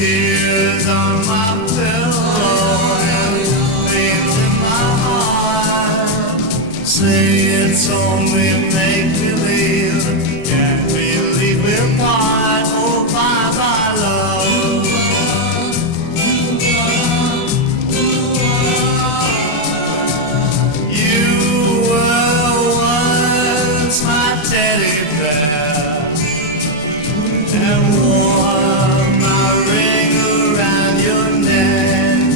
tears on my pillow and pains in my heart. Say it's only make-believe, can't believe we're part. Oh, bye-bye, love. You were once my teddy bear and wore my ring around your neck.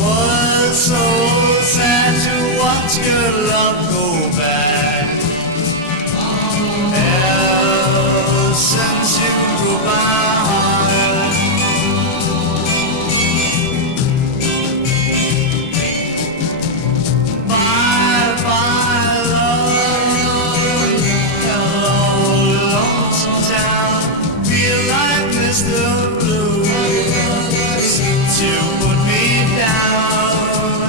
Was so sad to watch your love go back. Ever since you broke my heart. Bye bye love, hello lonesome town. Feel like Mr. Blue since you put me down.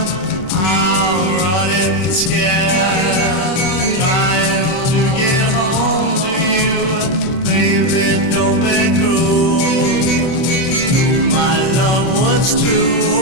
I'm running scared, trying to get home to you. Baby, don't be cruel. My love was true.